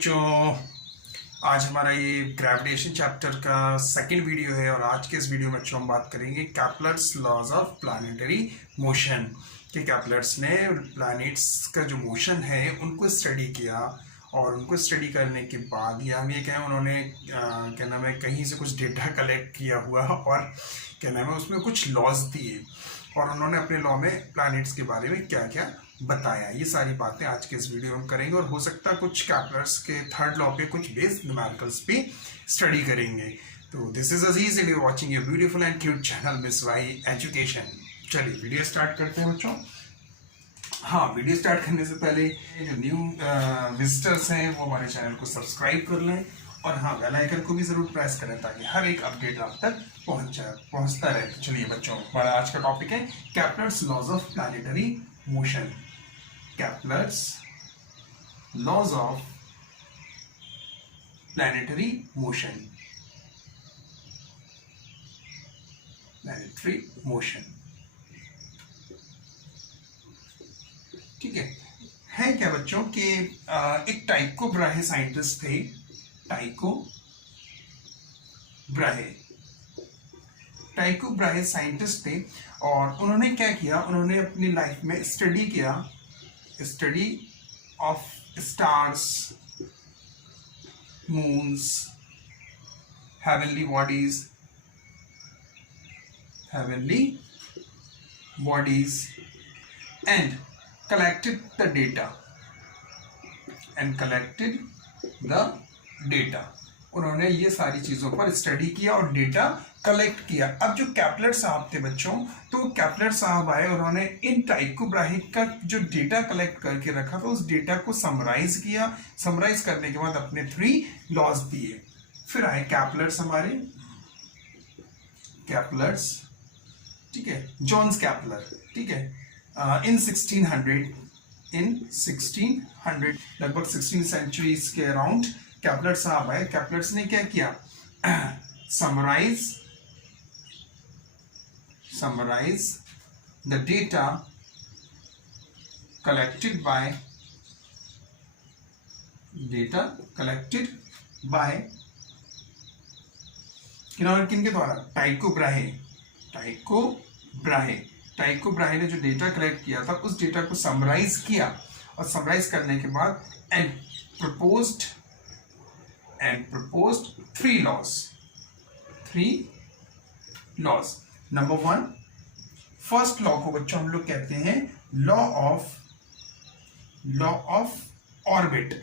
बच्चों, आज हमारा ये ग्रेविटेशन चैप्टर का सेकंड वीडियो है और आज के इस वीडियो में बच्चों हम बात करेंगे Kepler's laws of planetary motion. कि कैप्लर्स ने प्लैनेट्स का जो मोशन है उनको स्टडी किया और उनको स्टडी करने के बाद या हम ये कहें उन्होंने क्या नाम है कहीं से कुछ डेटा कलेक्ट किया हुआ और क्या नाम है उसमें कुछ लॉज दिए और उन्होंने अपने लॉ में प्लैनेट्स के बारे में क्या क्या बताया। ये सारी बातें आज के इस वीडियो में करेंगे और हो सकता है कुछ कैप्लर्स के थर्ड लॉ पे कुछ बेस्ड न्यूमेरिकल्स पे स्टडी करेंगे। तो this is Aziz and you watching your beautiful and cute channel miss Y education. चलिए वीडियो स्टार्ट करते हैं बच्चों। हाँ, वीडियो स्टार्ट करने से पहले जो न्यू विजिटर्स हैं वो हमारे चैनल को सब्सक्राइब कर लें और हाँ बेल आइकन को भी जरूर प्रेस करें ताकि हर एक अपडेट आप तक पहुंचता रहे। तो चलिए बच्चों, हमारा आज का टॉपिक है Kepler's laws of planetary motion. Kepler's laws of planetary motion. Planetary motion, ठीक है क्या बच्चों कि एक टाइको ब्राहे साइंटिस्ट थे। टाइको ब्राहे साइंटिस्ट थे और उन्होंने क्या किया, उन्होंने अपनी लाइफ में स्टडी किया, study of stars, moons, heavenly bodies and collected the data। उन्होंने ये सारी चीजों पर स्टडी किया और डेटा कलेक्ट किया। अब जो कैप्लर साहब थे बच्चों, तो कैप्लर साहब आए, उन्होंने इन टाइको ब्राहे का जो डेटा कलेक्ट करके रखा था उस डेटा को समराइज किया। समराइज करने के बाद अपने 3 लॉज दिए। फिर आए कैप्लर्स, हमारे कैप्लर्स, ठीक है, जॉन्स कैप्लर, ठीक है, इन 1600 लगभग 16 सेंचुरीज के अराउंड कैप्लर साहब आए। कैप्लर्स ने क्या किया, summarise the data collected by किनके द्वारा, टाइको ब्राहे ने जो डेटा कलेक्ट किया था उस डेटा को समराइज किया और समराइज करने के बाद and proposed 3 laws. Number 1, first law को बच्चों हम लोग कहते हैं लॉ ऑफ ऑर्बिट।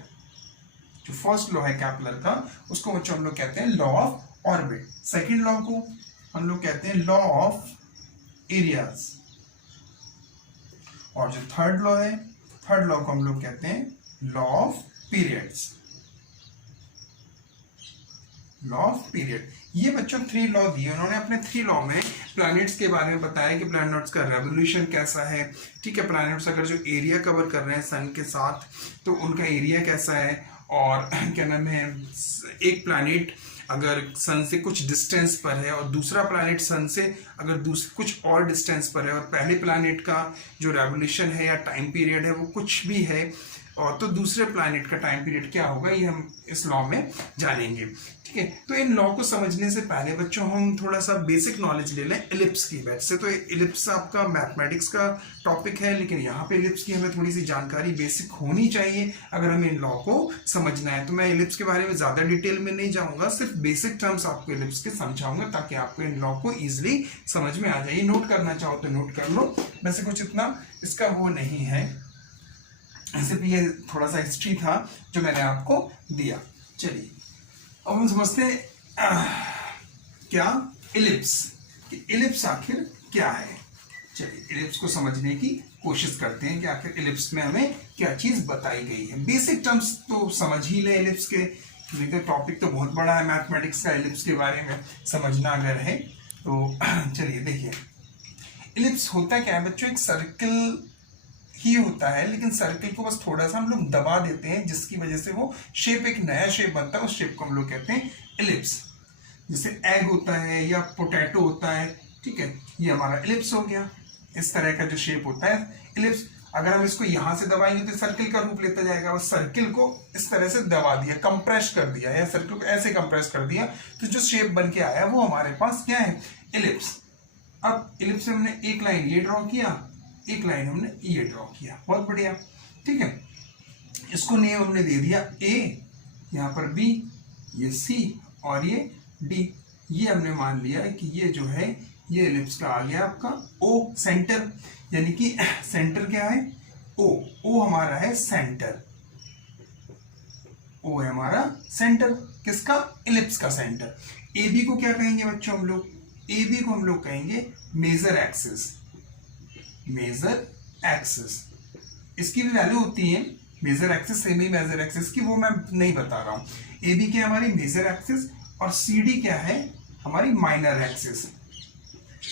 जो फर्स्ट लॉ है कैप्लर का उसको बच्चों हम लोग कहते हैं law of orbit. Second law को हम लोग कहते हैं लॉ ऑफ एरियाज और जो थर्ड लॉ को हम लोग कहते हैं लॉ ऑफ पीरियड्स। ये बच्चों 3 लॉ दिए उन्होंने। अपने 3 लॉ में प्लैनेट्स के बारे में बताया कि प्लैनेट्स का रेवोल्यूशन कैसा है, ठीक है, प्लैनेट्स अगर जो एरिया कवर कर रहे हैं सन के साथ तो उनका एरिया कैसा है और क्या नाम है, एक प्लैनेट अगर सन से कुछ डिस्टेंस पर है और दूसरा प्लैनेट सन से अगर कुछ और डिस्टेंस पर है और पहले प्लैनेट का जो रेवोल्यूशन है या टाइम पीरियड है वो कुछ भी है और तो दूसरे प्लैनेट का टाइम पीरियड क्या होगा ये हम इस लॉ में जानेंगे, ठीक है। तो इन लॉ को समझने से पहले बच्चों हम थोड़ा सा बेसिक नॉलेज ले लें इलिप्स की। वैसे तो इलिप्स आपका मैथमेटिक्स का टॉपिक है लेकिन यहाँ पे इलिप्स की हमें थोड़ी सी जानकारी बेसिक होनी चाहिए अगर हमें इन लॉ को समझना है। तो मैं इलिप्स के बारे में ज्यादा डिटेल में नहीं जाऊंगा, सिर्फ बेसिक टर्म्स आपको इलिप्स के समझाऊंगा ताकि आपको इन लॉ को ईजिली समझ में आ जाए। नोट करना चाहो तो नोट कर लो, वैसे कुछ इतना इसका वो नहीं है, सिर्फ ये थोड़ा सा हिस्ट्री था जो मैंने आपको दिया। चलिए अब हम समझते हैं क्या इलिप्स आखिर क्या है। चलिए इलिप्स को समझने की कोशिश करते हैं कि आखिर इलिप्स में हमें क्या चीज बताई गई है। बेसिक टर्म्स तो समझ ही ले इलिप्स के, नहीं तो टॉपिक तो बहुत बड़ा है मैथमेटिक्स का। इलिप्स के बारे में समझना अगर है तो चलिए देखिए, इलिप्स होता क्या है बच्चों, एक सर्कल ही होता है लेकिन सर्कल को बस थोड़ा सा हम लोग दबा देते हैं जिसकी वजह से वो शेप, एक नया शेप बनता है। उस शेप को हम लोग कहते हैं इलिप्स। जैसे एग होता है या पोटैटो होता है, ठीक है, ये हमारा इलिप्स हो गया। इस तरह का जो शेप होता है इलिप्स। अगर हम इसको यहां से दबाएंगे तो सर्किल का रूप लेता जाएगा, और सर्किल को इस तरह से दबा दिया, कंप्रेस कर दिया, या सर्किल को ऐसे कंप्रेस कर दिया, तो जो शेप बन के आया वो हमारे पास क्या है, इलिप्स। अब इलिप्स से हमने एक लाइन ये ड्रॉ किया, एक लाइन हमने ये ड्रॉ किया, बहुत बढ़िया, ठीक है। इसको नेम हमने दे दिया ए, यहाँ पर बी, ये सी और ये डी। ये हमने मान लिया कि ये जो है ये इलिप्स का आ गया आपका ओ सेंटर, यानी कि सेंटर क्या है, ओ, ओ हमारा है सेंटर, ओ है हमारा सेंटर किसका, इलिप्स का सेंटर। ए बी को क्या कहेंगे बच्चों हम लोग, ए बी को हम लोग कहेंगे मेजर एक्सिस, मेजर एक्सिस। इसकी भी वैल्यू होती है major axis, semi major axis की, वो मैं नहीं बता रहा हूं। ए बी क्या हमारी मेजर एक्सिस, और सी डी क्या है हमारी माइनर एक्सिस,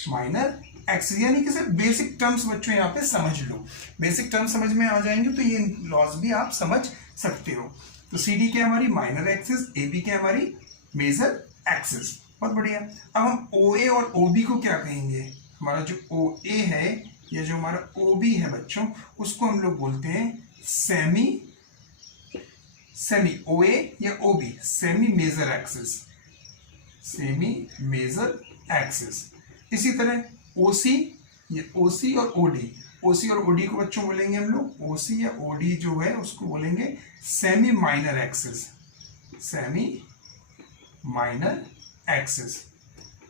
माइनर एक्सिस। यानी कि सिर्फ बेसिक टर्म्स बच्चों यहाँ पे समझ लो, बेसिक टर्म्स समझ में आ जाएंगे तो ये लॉज भी आप समझ सकते हो। तो सी डी क्या हमारी माइनर एक्सिस, ए बी क्या हमारी मेजर एक्सिस, बहुत बढ़िया। अब हम ओ ए और ओ बी को क्या कहेंगे, हमारा जो ओ ए है या जो हमारा ओ बी है बच्चों, उसको हम लोग बोलते हैं सेमी, सेमी ओ ए या O B semi major axis, semi major axis. इसी तरह ओसी, ये ओसी और ओडी, ओसी और ओडी को बच्चों बोलेंगे हम लोग, ओसी या ओडी जो है उसको बोलेंगे semi minor axis, semi minor axis,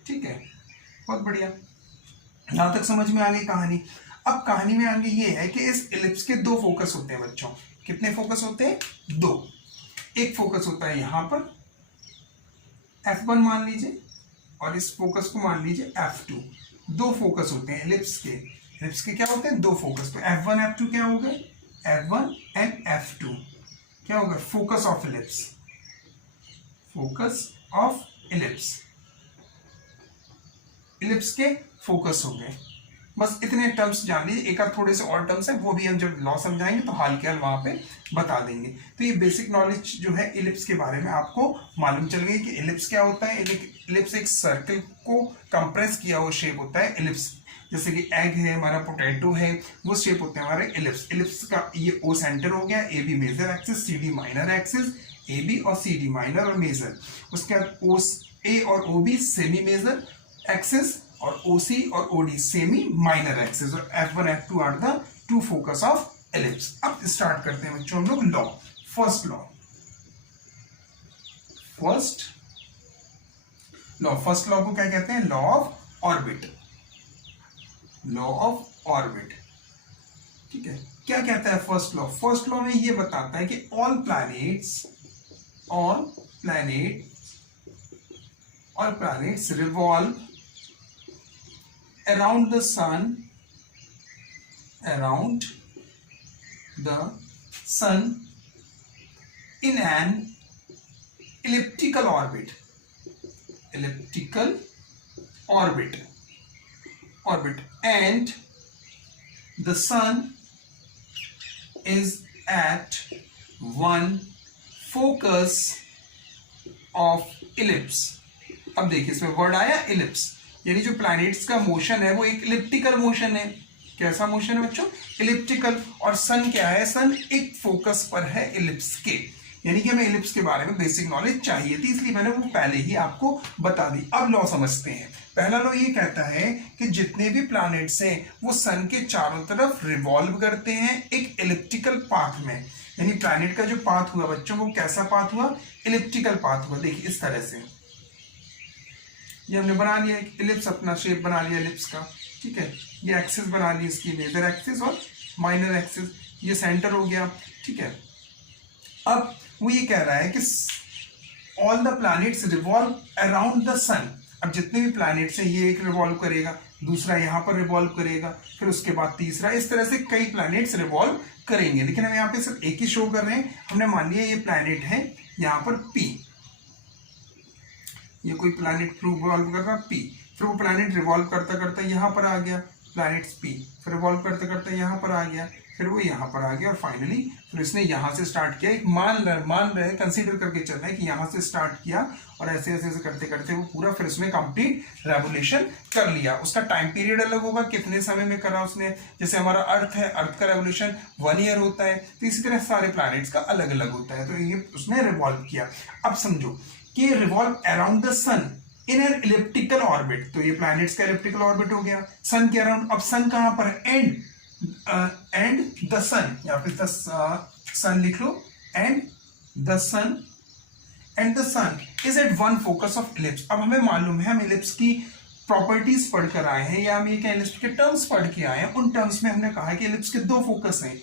ठीक है, बहुत बढ़िया। यहां तक समझ में आ गई कहानी। अब कहानी में आगे ये है कि इस इलिप्स के दो फोकस होते हैं बच्चों, कितने फोकस होते हैं, दो। एक फोकस होता है यहां पर F1 मान लीजिए, और इस फोकस को मान लीजिए F2। दो फोकस होते हैं इलिप्स के, इलिप्स के क्या होते हैं, दो फोकस। तो F1 F2 क्या हो गए, F1 एंड F2 क्या होगा, focus of ellipse, focus of ellipse, ellipse के फोकस हो गए। बस इतने टर्म्स जान लीजिए, एक आध थोड़े से और टर्म्स है वो भी हम जब लॉ समझाएंगे तो हाल के हाल वहां पे बता देंगे। तो ये बेसिक नॉलेज जो है इलिप्स के बारे में आपको मालूम चल गई कि इलिप्स क्या होता है। इलिप्स एक सर्कल को कंप्रेस किया हुआ शेप होता है इलिप्स, जैसे कि एग है हमारा, पोटैटो है, वो शेप होते हैं हमारे इलिप्स। इलिप्स का ये ओ सेंटर हो गया, A B major axis, C D minor axis, A B और सी डी माइनर और मेजर। उसके बाद ओ ए और O B semi major axis, और OC और OD सेमी माइनर एक्सिस, और F1 F2 are the two focus of ellipse. अब start करते हैं बच्चों हम लोग law, first law, first law को क्या कहते हैं, law of orbit, law of orbit, ठीक है। क्या कहता है फर्स्ट लॉ, फर्स्ट लॉ में ये बताता है कि all planets revolve around the sun in an elliptical orbit, and the sun is at one focus of ellipse। अब देखिए इसमें वर्ड आया इलिप्स, यानी जो प्लैनेट्स का मोशन है वो एक इलिप्टिकल मोशन है। कैसा मोशन है बच्चों, इलिप्टिकल। और सन क्या है, सन एक फोकस पर है इलिप्स के, यानी कि हमें इलिप्स के बारे में बेसिक नॉलेज चाहिए थी, इसलिए मैंने वो पहले ही आपको बता दी। अब लॉ समझते हैं। पहला लॉ ये कहता है कि जितने भी प्लैनेट्स हैं वो सन के चारों तरफ रिवॉल्व करते हैं एक इलिप्टिकल पाथ में, यानी प्लैनेट का जो पाथ हुआ बच्चों वो कैसा पाथ हुआ, इलिप्टिकल पाथ हुआ। देखिए इस तरह से ये हमने बना लिया एक इलिप्स, अपना शेप बना लिया इलिप्स का, ठीक है। ये एक्सिस बना ली इसकी, मेजर एक्सिस और माइनर एक्सिस, ये सेंटर हो गया, ठीक है। अब वो ये कह रहा है कि all the planets revolve around the sun. अब जितने भी प्लैनेट्स हैं ये एक रिवॉल्व करेगा, दूसरा यहाँ पर रिवॉल्व करेगा, फिर उसके बाद तीसरा, इस तरह से कई प्लैनेट्स रिवॉल्व करेंगे। लेकिन हम यहाँ पे सिर्फ एक ही शो कर रहे हैं। हमने मान लिया ये प्लैनेट है यहाँ पर P, ये कोई प्लैनेट रिवॉल्व कर रहा P, फिर वो प्लैनेट रिवॉल्व करता करता यहाँ पर आ गया प्लैनेट्स P, फिर रिवॉल्व करते करते यहाँ पर आ गया, फिर वो यहाँ पर आ गया और फाइनली फिर इसने यहाँ से स्टार्ट किया, एक मान रहे कंसीडर करके चल रहा है कि यहाँ से स्टार्ट किया और ऐसे ऐसे ऐसे करते करते वो पूरा फिर उसने कंप्लीट रेवोल्यूशन कर लिया। उसका टाइम पीरियड अलग होगा, कितने समय में करा उसने, जैसे हमारा अर्थ है, अर्थ का रेवोल्यूशन 1 ईयर होता है, तो इसी तरह सारे प्लैनेट्स का अलग अलग होता है। तो ये उसने रिवॉल्व किया। अब समझो कि revolve around the sun in an elliptical orbit, तो ये प्लैनेट्स का इलिप्टिकल ऑर्बिट हो गया सन के अराउंड। अब सन कहां पर है? एंड द सन, या फिर द सन लिख लो, and the sun is at one focus of ellipse. अब हमें मालूम है, हम इलिप्स की प्रॉपर्टीज पढ़कर आए हैं या हम ये इलिप्स के टर्म्स पढ़ के आए हैं। उन टर्म्स में हमने कहा है कि इलिप्स के 2 फोकस हैं।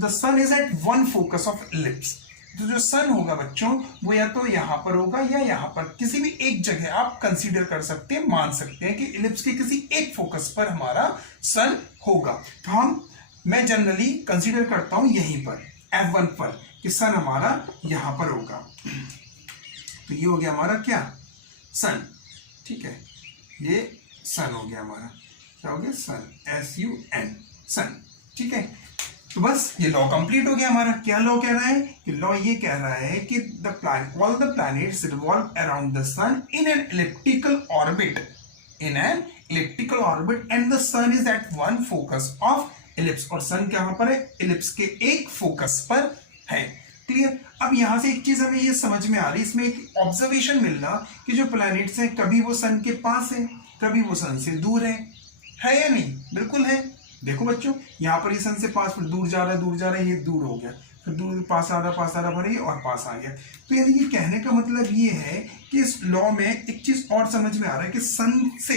The sun is at one focus of ellipse. तो जो सन होगा बच्चों वो या तो यहां पर होगा या यहां पर, किसी भी एक जगह आप कंसीडर कर सकते हैं, मान सकते हैं कि इलिप्स के किसी एक फोकस पर हमारा सन होगा। तो मैं जनरली कंसीडर करता हूं यहीं पर F1 पर कि सन हमारा यहां पर होगा। तो ये हो गया हमारा क्या? सन। ठीक है, ये सन हो गया हमारा। क्या हो गया? सन, SUN, सन। ठीक है, तो बस ये लॉ कंप्लीट हो गया हमारा। क्या लॉ कह रहा है? कि लॉ ये कह रहा है कि all the planets revolve around the sun in an elliptical orbit, and the sun is at one focus of ellipse. और सन कहां पर है? इलिप्स के एक फोकस पर है। क्लियर? अब यहां से एक चीज हमें ये समझ में आ रही, इसमें एक ऑब्जर्वेशन मिल रहा कि जो प्लैनेट्स हैं कभी वो सन के पास है, कभी वो सन से दूर है या नहीं? बिल्कुल है। देखो बच्चों, यहाँ पर ये सन से पास, फिर दूर जा रहा है, ये दूर हो गया, फिर दूर पास आ रहा भर ये और पास आ गया। तो यानी ये कहने का मतलब ये है कि इस लॉ में एक चीज और समझ में आ रहा है कि सन से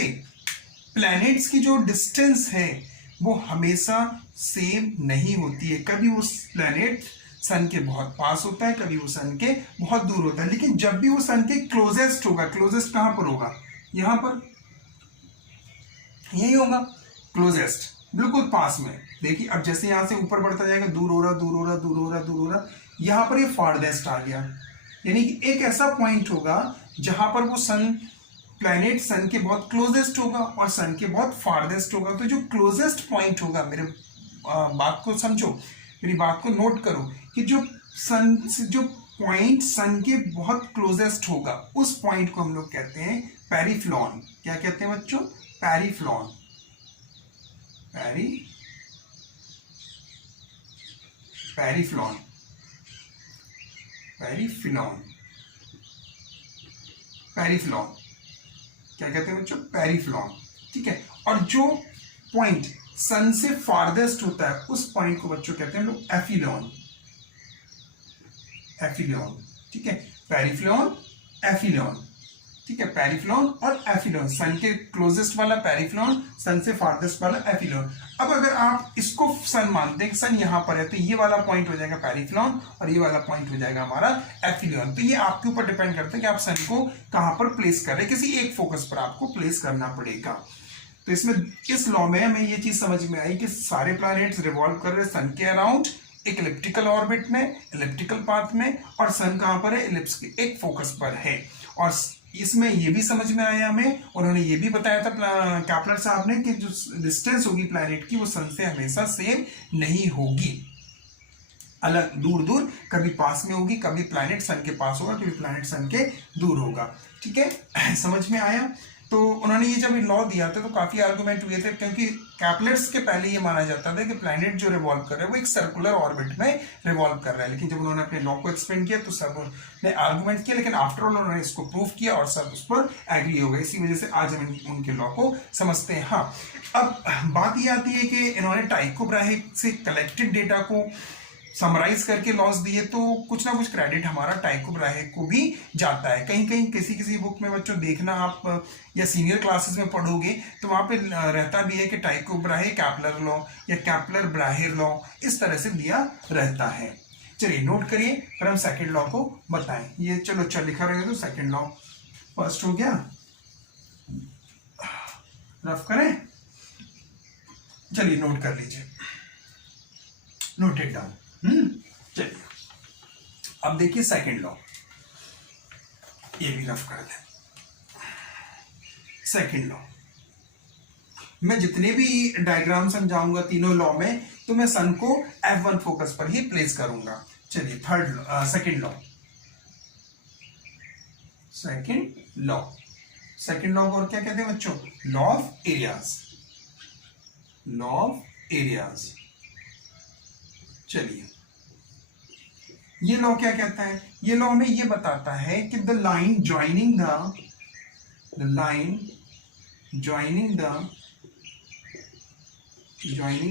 प्लैनेट्स की जो डिस्टेंस है वो हमेशा सेम नहीं होती है। कभी वो प्लैनेट सन के बहुत पास होता है, कभी वो सन के बहुत दूर होता है, लेकिन जब भी वो सन के क्लोजेस्ट होगा, क्लोजेस्ट कहां पर होगा? यहां पर, यही होगा क्लोजेस्ट, बिल्कुल पास में। देखिए अब जैसे यहां से ऊपर बढ़ता जाएगा, दूर हो रहा, यहां पर ये फारदेस्ट आ गया। यानी कि एक ऐसा पॉइंट होगा जहां पर वो सन, प्लैनेट सन के बहुत क्लोजेस्ट होगा और सन के बहुत फारदेस्ट होगा। तो जो क्लोजेस्ट पॉइंट होगा, मेरे बात को समझो, मेरी बात को नोट करो, कि जो सन से जो पॉइंट सन के बहुत क्लोजेस्ट होगा, उस पॉइंट को हम लोग कहते हैं पेरिफ्लॉन। क्या कहते हैं बच्चों? पेरिफ्लॉन। क्या कहते हैं बच्चों? पेरिफ्लॉन। ठीक है, और जो पॉइंट सन से फारदेस्ट होता है उस पॉइंट को बच्चों कहते हैं लोग एफिलॉन। ठीक है, पेरिफ्लॉन, एफिलॉन। ठीक है, पेरिफ्लॉन और एफिलॉन, सन के क्लोजेस्ट वाला पेरिफ्लॉन, सन से फारदेस्ट वाला एफिलॉन। अब अगर आप इसको सन मानते हैं, सन यहां पर है, तो ये वाला पॉइंट हो जाएगा पेरिफ्लॉन और ये वाला पॉइंट हो जाएगा हमारा एफिलॉन। तो ये आपके ऊपर डिपेंड करता है कि आप सन को कहां पर प्लेस कर रहे हैं, किसी एक फोकस पर आपको प्लेस करना पड़ेगा। तो इसमें, इस लॉ में हमें ये चीज समझ में आई कि सारे प्लैनेट्स रिवॉल्व कर रहे हैं सन के अराउंड, एक इलिप्टिकल ऑर्बिट में, इलिप्टिकल पाथ में, और सन कहां पर है? इलिप्स के एक फोकस पर है। और इसमें ये भी समझ में आया हमें, उन्होंने ये भी बताया था कैपलर साहब ने, कि जो डिस्टेंस होगी प्लैनेट की वो सन से हमेशा सेम नहीं होगी, अलग दूर दूर, कभी पास में होगी, कभी प्लैनेट सन के पास होगा, कभी प्लैनेट सन के दूर होगा। ठीक है, समझ में आया? तो उन्होंने ये जब लॉ दिया था तो काफी आर्गुमेंट हुए थे, क्योंकि कैपलर्स के पहले ये माना जाता था कि प्लैनेट जो रिवॉल्व कर रहा है वो एक सर्कुलर ऑर्बिट में रिवॉल्व कर रहा है। लेकिन जब उन्होंने अपने लॉ को एक्सप्लेन किया तो सब ने आर्गुमेंट किया, लेकिन आफ्टर ऑल उन्होंने इसको प्रूव किया और सब उस पर एग्री हो गए। इसी वजह से आज हम उनके लॉ को समझते हैं। हाँ, अब बात ये आती है कि इन्होंने टाइको ब्राहे से कलेक्टेड डेटा को समराइज करके लॉस दिए, तो कुछ ना कुछ क्रेडिट हमारा टाइको ब्राहे को भी जाता है। कहीं कहीं किसी बुक में बच्चों देखना आप, या सीनियर क्लासेस में पढ़ोगे तो वहां पे रहता भी है कि टाइको ब्राहे कैपलर लॉ या कैपलर ब्राहे लॉ, इस तरह से दिया रहता है। चलिए नोट करिए, फिर हम सेकेंड लॉ को बताएं। ये चलो अच्छा लिखा रहेगा, तो सेकेंड लॉ फर्स्ट हो गया, रफ करें। चलिए नोट कर लीजिए, नोटेड डाउन। चलिए अब देखिए सेकेंड लॉ, ये भी रफ कर दें। सेकेंड लॉ में जितने भी डायग्राम समझाऊंगा तीनों लॉ में, तो मैं सन को F1 फोकस पर ही प्लेस करूंगा। चलिए सेकंड लॉ को और क्या कहते हैं बच्चों? Law of areas. चलिए ये लॉ क्या कहता है? ये लॉ हमें ये बताता है कि the line joining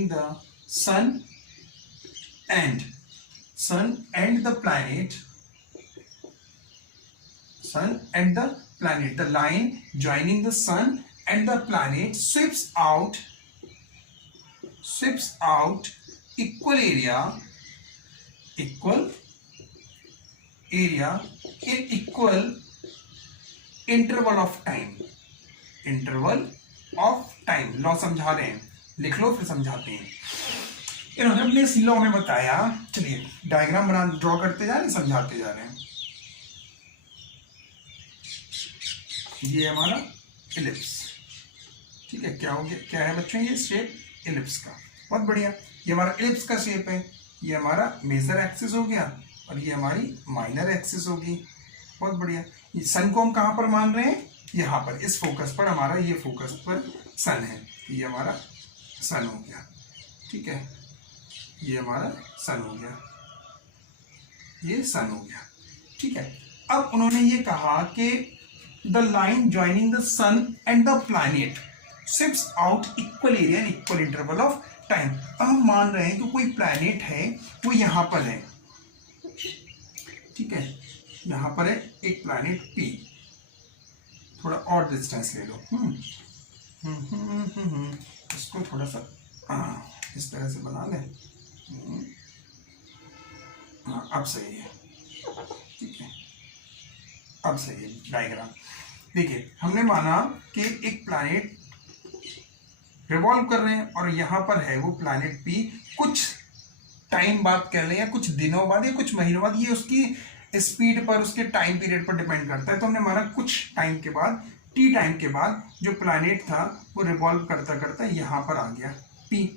the sun and the planet, the line joining the sun and the planet sweeps out equal area in equal interval of time। Law समझा रहे हैं, लिख लो फिर समझाते हैं। इन्होंने अपने इस लॉ में बताया, चलिए डायग्राम ड्रॉ करते जा रहे हैं, समझाते जा रहे हैं। ये हमारा इलिप्स, ठीक है, क्या हो गया, क्या है बच्चों? ये शेप इलिप्स का, बहुत बढ़िया। ये हमारा इलिप्स का शेप है, ये हमारा मेजर एक्सिस हो गया और ये हमारी माइनर एक्सिस होगी, बहुत बढ़िया। ये सन को हम कहाँ पर मान रहे हैं? यहाँ पर, इस फोकस पर, हमारा ये फोकस पर सन है, ये हमारा सन हो गया, ठीक है, ये हमारा सन हो गया, ये सन हो गया, ठीक है। अब उन्होंने ये कहा कि the line joining the sun and the planet sweeps out equal area in equal interval of time. अब हम मान रहे हैं कि कोई प्लैनेट है, वो यहां पर है, ठीक है, यहां पर है एक प्लैनेट P, थोड़ा और डिस्टेंस ले लो, इसको थोड़ा सा इस तरह से बना लें, हाँ अब सही है, ठीक है, अब सही है डायग्राम। देखिए हमने माना कि एक प्लैनेट रिवॉल्व कर रहे हैं और यहाँ पर है वो प्लैनेट P, कुछ टाइम बाद कह लें या कुछ दिनों बाद या कुछ महीनों बाद, ये उसकी स्पीड पर, उसके टाइम पीरियड पर डिपेंड करता है। तो हमने माना कुछ टाइम के बाद, T टाइम के बाद, जो प्लैनेट था वो रिवॉल्व करता करता यहाँ पर आ गया P।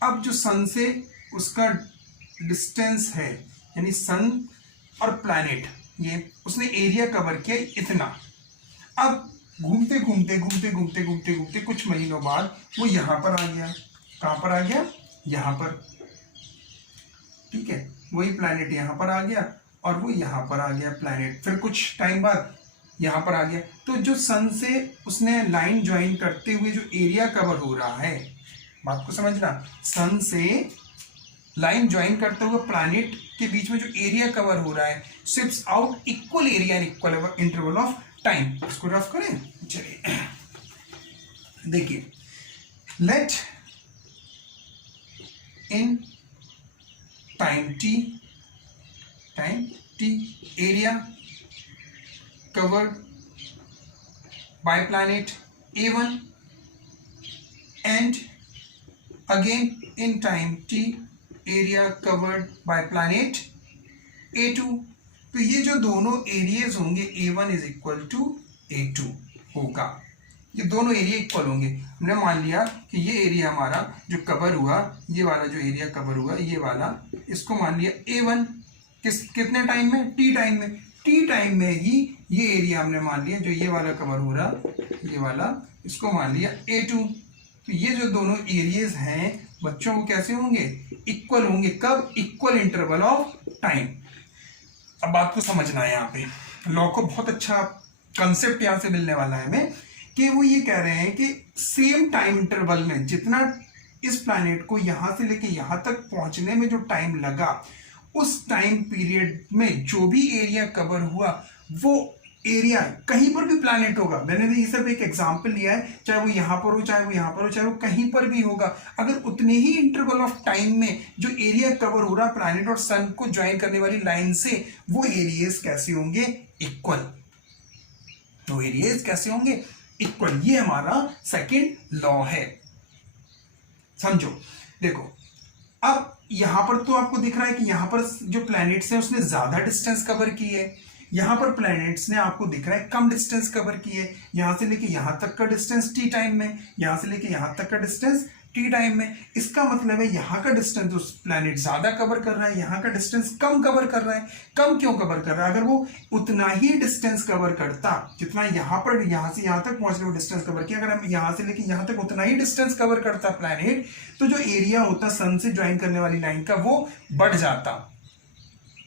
अब जो सन से उसका डिस्टेंस है, यानी सन और प्लैनेट, ये उसने एरिया कवर किया इतना। अब घूमते घूमते कुछ महीनों बाद वो यहाँ पर आ गया। कहाँ पर आ गया? यहाँ पर, ठीक है, वही प्लैनेट यहाँ पर आ गया और वो यहाँ पर आ गया प्लैनेट, फिर कुछ टाइम बाद यहाँ पर आ गया। तो जो सन से उसने लाइन ज्वाइन करते हुए जो एरिया कवर हो रहा है, बात को समझना, सन से लाइन ज्वाइन करते हुए प्लैनेट के बीच में जो एरिया कवर हो रहा है, sweeps out equal area in equal interval of time. इसको रफ करें, चलिए देखिए, let in time t area covered by planet A1 and again in time t area covered by planet A2। तो ये जो दोनों एरियाज होंगे A1 is equal to A2 होगा, ये दोनों एरिया इक्वल होंगे। हमने मान लिया कि ये एरिया हमारा जो कवर हुआ, ये वाला जो एरिया कवर हुआ, ये वाला, इसको मान लिया A1, कितने टाइम में? T टाइम में। T टाइम में ही ये एरिया हमने मान लिया, जो ये वाला कवर हो रहा, ये वाला, इसको मान लिया A2। तो ये जो दोनों एरियाज हैं बच्चों, को कैसे होंगे? इक्वल होंगे। कब? Equal interval of time. अब बात को समझना है, यहाँ पे लॉ को बहुत अच्छा कंसेप्ट यहाँ से मिलने वाला है हमें, कि वो ये कह रहे हैं कि सेम टाइम इंटरवल में जितना इस प्लैनेट को यहां से लेके यहां तक पहुंचने में जो टाइम लगा, उस टाइम पीरियड में जो भी एरिया कवर हुआ, वो एरिया कहीं पर भी प्लैनेट होगा, मैंने ये सिर्फ एक एग्जांपल लिया है, चाहे वो यहां पर हो, चाहे वो यहां पर हो, चाहे वो कहीं पर भी होगा, अगर उतने ही इंटरवल ऑफ टाइम में जो एरिया कवर हो रहा प्लैनेट और सन को ज्वाइन करने वाली लाइन से, वो एरियाज कैसे होंगे? इक्वल। तो एरियाज कैसे होंगे? इक्वल। ये हमारा सेकंड लॉ है, समझो। देखो अब यहां पर तो आपको दिख रहा है कि यहां पर जो प्लैनेट्स हैं उसने ज्यादा डिस्टेंस कवर की है, यहां पर प्लैनेट्स ने आपको दिख रहा है कम डिस्टेंस कवर की है। यहां से लेके यहां तक का डिस्टेंस T टाइम में, यहां से लेके यहां तक का डिस्टेंस टी टाइम में। इसका मतलब है यहाँ का डिस्टेंस उस प्लैनेट ज्यादा कवर कर रहा है, यहाँ का डिस्टेंस कम कवर कर रहा है। कम क्यों कवर कर रहा है? अगर वो उतना ही डिस्टेंस कवर करता जितना यहाँ पर, यहाँ से यहाँ तक पहुंचने वो डिस्टेंस कवर किया, अगर हम यहाँ से लेके यहाँ तक उतना ही डिस्टेंस कवर करता प्लैनेट, तो जो एरिया होता सन से ज्वाइन करने वाली लाइन का वो बढ़ जाता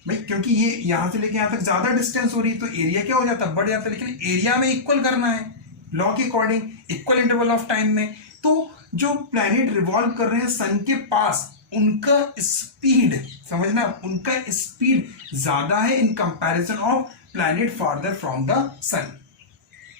भाई, क्योंकि ये यहाँ से लेके यहाँ तक ज्यादा डिस्टेंस हो रही है तो एरिया क्या हो जाता, बढ़ जाता। लेकिन एरिया में इक्वल करना है लॉ के according, equal interval of time में। तो जो प्लैनेट रिवॉल्व कर रहे हैं सन के पास, उनका स्पीड समझना, उनका स्पीड ज्यादा है in comparison of planet farther from the sun.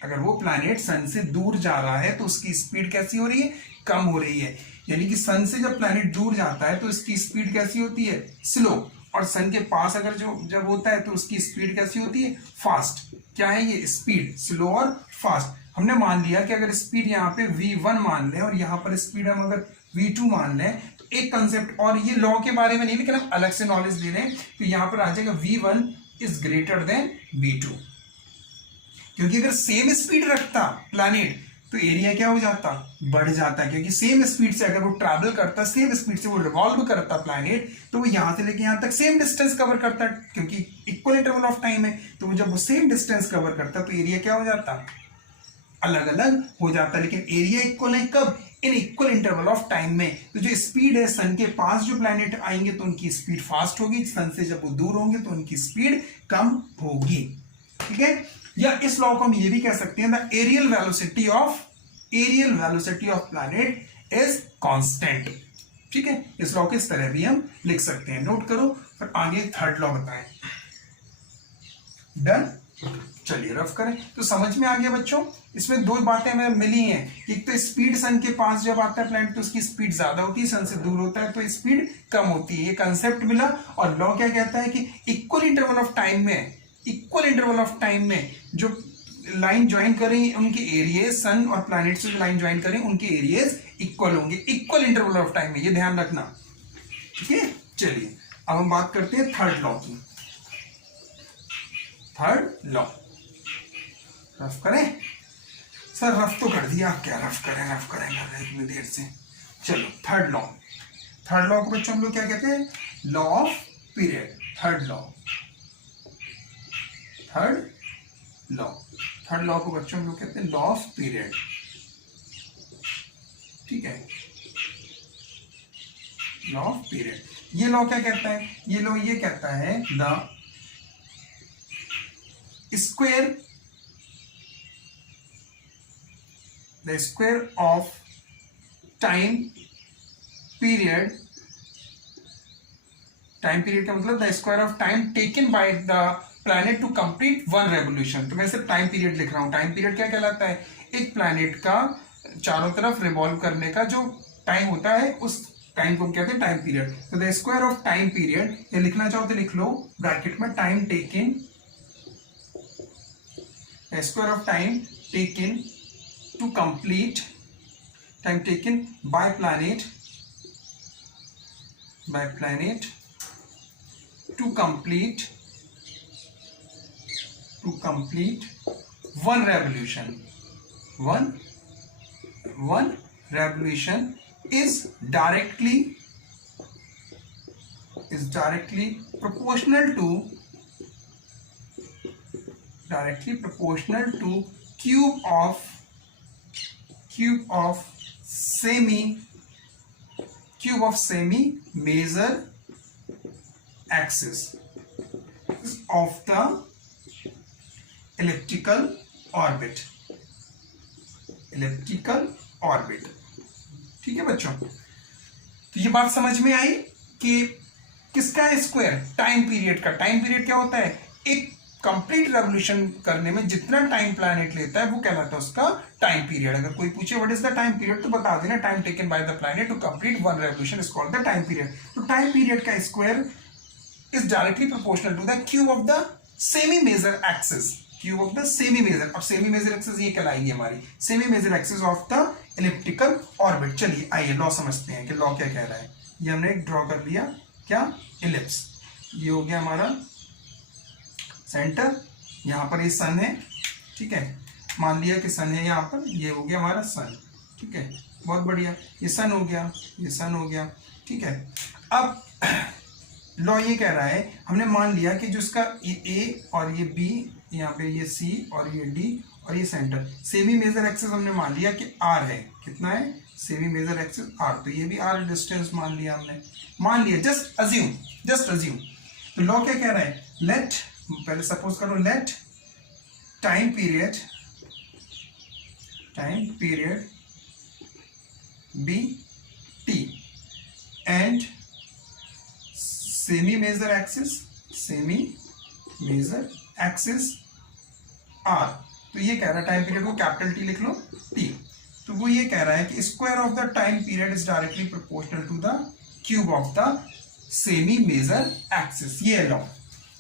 अगर वो प्लैनेट सन से दूर जा रहा है तो उसकी स्पीड कैसी हो रही है, कम हो रही है। यानी कि सन से जब प्लैनेट दूर जाता है तो इसकी स्पीड कैसी होती है, स्लो। और सन के पास अगर जो जब होता है तो उसकी स्पीड कैसी होती है, फास्ट। क्या है ये स्पीड, स्लो और फास्ट। हमने मान लिया कि अगर स्पीड यहाँ पे v1 मान लें और यहाँ पर स्पीड हम अगर v2 मान लें, तो एक कंसेप्ट, और ये लॉ के बारे में नहीं लेकिन हम अलग से नॉलेज दे रहे हैं, तो यहाँ पर आ जाएगा v1 is greater than v2। क्योंकि अगर सेम स्पीड रखता प्लैनेट तो एरिया क्या हो जाता, बढ़ जाता। क्योंकि सेम स्पीड से अगर वो ट्रैवल करता, सेम स्पीड से वो रिवॉल्व करता प्लैनेट, तो वो यहां से लेके यहां तक सेम डिस्टेंस कवर करता, क्योंकि इक्वल इंटरवल ऑफ टाइम है। तो जब वो सेम डिस्टेंस कवर करता तो एरिया क्या हो जाता, अलग अलग हो जाता। लेकिन एरिया इक्वल है कब, इन इक्वल इंटरवल ऑफ टाइम में। तो जो स्पीड है सन के पास जो प्लैनेट आएंगे तो उनकी स्पीड फास्ट होगी, सन से जब वो दूर होंगे तो उनकी स्पीड कम होगी। ठीक है, या इस लॉ को हम ये भी कह सकते हैं, the areal velocity of planet is constant. ठीक है, इस लॉ को इस तरह भी हम लिख सकते हैं, नोट करो। फिर आगे थर्ड लॉ बताएं। डन, चलिए रफ करें। तो समझ में आ गया बच्चों, इसमें दो बातें हमें मिली हैं। एक तो स्पीड सन के पास जब आता है प्लैनेट तो उसकी स्पीड ज्यादा होती है, सन से दूर होता है तो स्पीड कम होती है, ये कंसेप्ट मिला। और लॉ क्या कहता है कि इक्वल इंटरवल ऑफ टाइम में जो लाइन ज्वाइन करेंगे उनके एरिया, सन और प्लैनेट से जो लाइन ज्वाइन करें उनके एरियाज इक्वल होंगे, इक्वल इंटरवल ऑफ टाइम में, ये ध्यान रखना। ठीक है, चलिए अब हम बात करते हैं थर्ड लॉ की। थर्ड लॉ रफ करें। सर रफ तो कर दिया, क्या रफ करें कर रहे इतनी देर से। चलो थर्ड लॉ को बच्चों हम लोग क्या कहते हैं, law of period. Third law को बच्चों हम लोग कहते हैं लॉ ऑफ पीरियड। ठीक है, लॉ ऑफ पीरियड। ये लॉ क्या कहता है, ये लॉ ये कहता है the square of time period का मतलब the square of time taken by the planet to complete one revolution. तो मैं सिर्फ टाइम पीरियड लिख रहा हूं। टाइम पीरियड क्या कहलाता है, एक प्लैनेट का चारों तरफ रिवॉल्व करने का जो टाइम होता है उस टाइम को कहते हैं टाइम पीरियड। तो the square of time period, ये लिखना चाहो तो लिख लो ब्रैकेट में, time taken, square of time taken to complete, time taken by planet to complete one revolution is directly proportional to cube of semi major axis of the elliptical orbit। ठीक है बच्चों, तो ये बात समझ में आई कि किसका स्क्वायर, टाइम पीरियड का। टाइम पीरियड क्या होता है, एक कंप्लीट रेवोल्यूशन करने में जितना टाइम प्लैनेट लेता है वो कहलाता है उसका टाइम पीरियड। अगर कोई पूछे what is the time period तो बता देना time taken by the planet to complete one revolution is called the time period. तो टाइम पीरियड का square is directly proportional to the cube of the semi major axis. अब semi major axis ये कहलाएगी हमारी semi major axis of the elliptical orbit. चलिए आइए law समझते हैं कि लॉ क्या कह रहा है। ये हमने ड्रॉ कर लिया, क्या, एलिप्स। ये हो गया हमारा सेंटर, यहाँ पर ये सन है। ठीक है, मान लिया कि सन है यहाँ पर, ये हो गया हमारा सन। ठीक है, बहुत बढ़िया। ये सन हो गया, ये सन हो गया, ठीक है। अब लॉ ये कह रहा है, हमने मान लिया कि जो इसका ए और ये बी, यहाँ पे ये सी और ये डी और ये सेंटर, सेमी मेजर एक्सिस हमने मान लिया कि आर है। कितना है? सेमी मेजर एक्सिस आर, तो ये भी आर डिस्टेंस मान लिया हमने, मान लिया, जस्ट अज्यूम। तो लॉ क्या कह रहा है? लेट, पहले सपोज करो, let time period be T and semi major axis R. तो ये कह रहा है, टाइम पीरियड को कैपिटल टी लिख लो, टी। तो वो ये कह रहा है कि square of the time period is directly proportional to the cube of the semi major axis. ये है लॉ।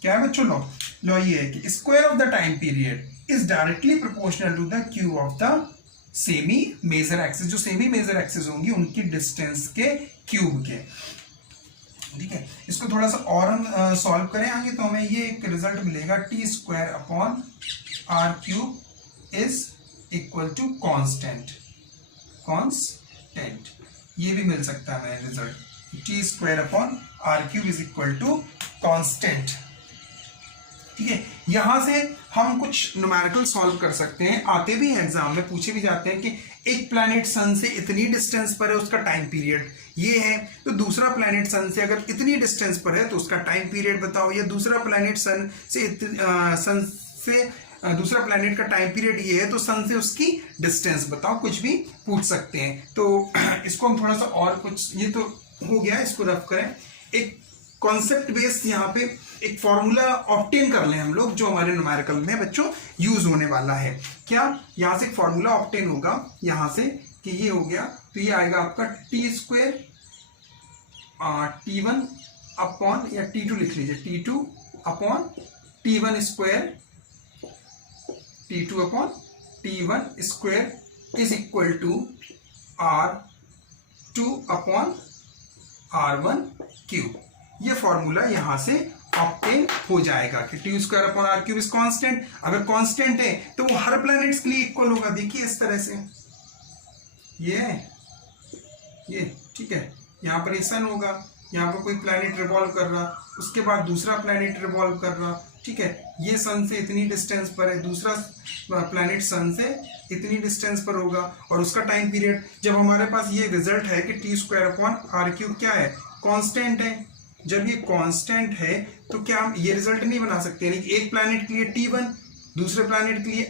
क्या है बच्चों लॉ? लॉ ये है कि square of the time period is directly proportional to the cube of the semi major axis. जो semi major axis होंगी उनकी डिस्टेंस के क्यूब के, ठीक है। इसको थोड़ा सा और हम सॉल्व करें आगे तो हमें ये एक रिजल्ट मिलेगा, T square upon R cube is equal to constant. ये भी मिल सकता है हमें result, T square upon R cube is equal to constant, ठीक है। यहां से हम कुछ न्यूमेरिकल सॉल्व कर सकते हैं, आते भी हैं एग्जाम में, पूछे भी जाते हैं कि एक प्लैनेट सन से इतनी डिस्टेंस पर है, उसका टाइम पीरियड ये है, तो दूसरा प्लैनेट सन से अगर इतनी डिस्टेंस पर है तो उसका टाइम पीरियड बताओ, या दूसरा प्लैनेट सन से दूसरा प्लैनेट का टाइम पीरियड ये है तो सन से उसकी डिस्टेंस बताओ, कुछ भी पूछ सकते हैं। तो इसको हम थोड़ा सा और कुछ, ये तो हो गया, इसको रफ करें। एक कॉन्सेप्ट बेस्ड यहाँ पे एक फॉर्मूला ऑब्टेन कर लें हम लोग, जो हमारे न्यूमेरिकल में बच्चों यूज होने वाला है। क्या? यहाँ से एक फॉर्मूला ऑब्टेन होगा यहाँ से कि ये हो गया, तो ये आएगा आपका टी स्क्वायर T1 अपॉन, या T2 लिख लीजिए, T2 upon T1 square, T2 upon T1 square is equal to R2 upon R1 cube. ये फॉर्मूला यहां से ऑब्टेन हो जाएगा कि T square upon R cube is constant. अगर कांस्टेंट है तो वो हर प्लैनेट्स के लिए इक्वल होगा। देखिए इस तरह से ये ठीक है, यहाँ पर सन होगा, यहाँ पर कोई प्लैनेट रिवॉल्व कर रहा, उसके बाद दूसरा प्लैनेट रिवॉल्व कर रहा, ठीक है। ये सन से इतनी डिस्टेंस पर है, दूसरा प्लैनेट सन से इतनी डिस्टेंस पर होगा, और उसका टाइम पीरियड, जब हमारे पास ये रिजल्ट है कि T square upon R cube क्या है? कांस्टेंट है। जब ये कांस्टेंट है तो क्या हम ये रिजल्ट नहीं बना सकते? यानी कि एक प्लैनेट के लिए T1, दूसरे प्लैनेट के लिए